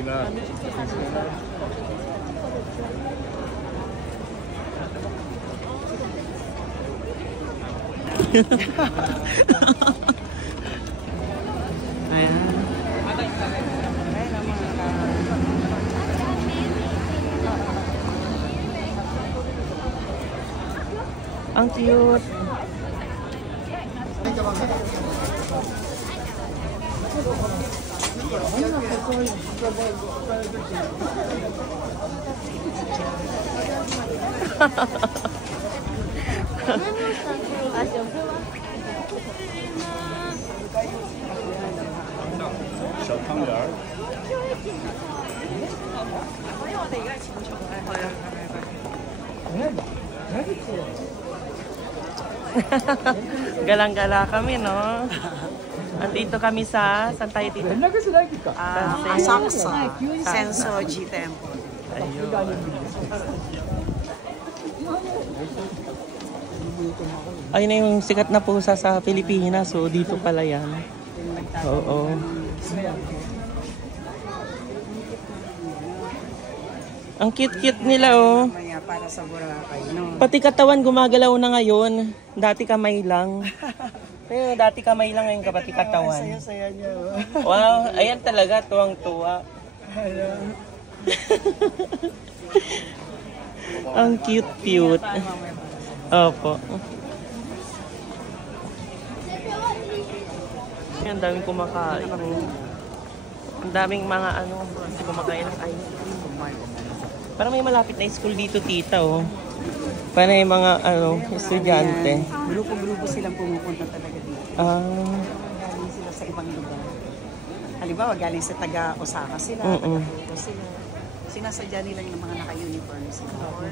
Gina. Ayan. Ang cute. Galang-gala kami, no? Andito kami sa Saan tayo dito? Asakusa, Sensoji Temple. Ayun na yung sikat na pusa sa Pilipinas. So, dito pala yan. Oo. Ang cute-cute nila, oh. Para sa Boracay, no? Pati katawan gumagalaw na ngayon. Dati kamay lang. Pero dati kamay lang, ngayon pati katawan. Saya-saya niya. Wow, ayan talaga, tuwang-tuwa. Ang cute-cute. Opo. Ang daming kumakain. Ang daming mga kumakain ng ice cream. Parang may malapit na school dito, tita, oh. Para yung mga, estudyante. Grupo-grupo silang pumupunta talaga dito. Galing sila sa ibang lugar. Halimbawa, galing sa taga-Osaka sila, taga-Kyoto sila. Sinasadya nila yung mga naka-uniform sila. Or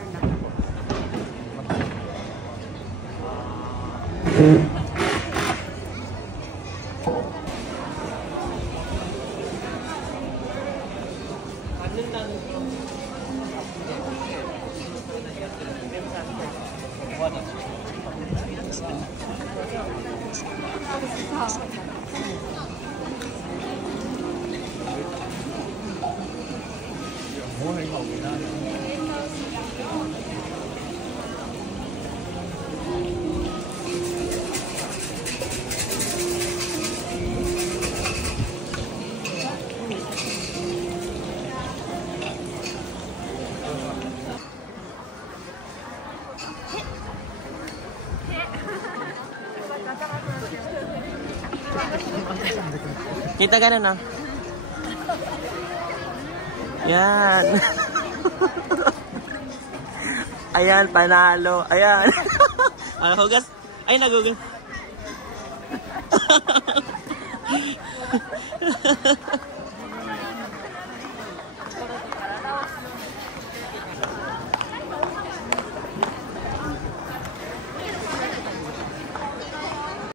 kita ganun, ah. Yan. Ayan, panalo. Ayan. Hugas. Ay, nagugas.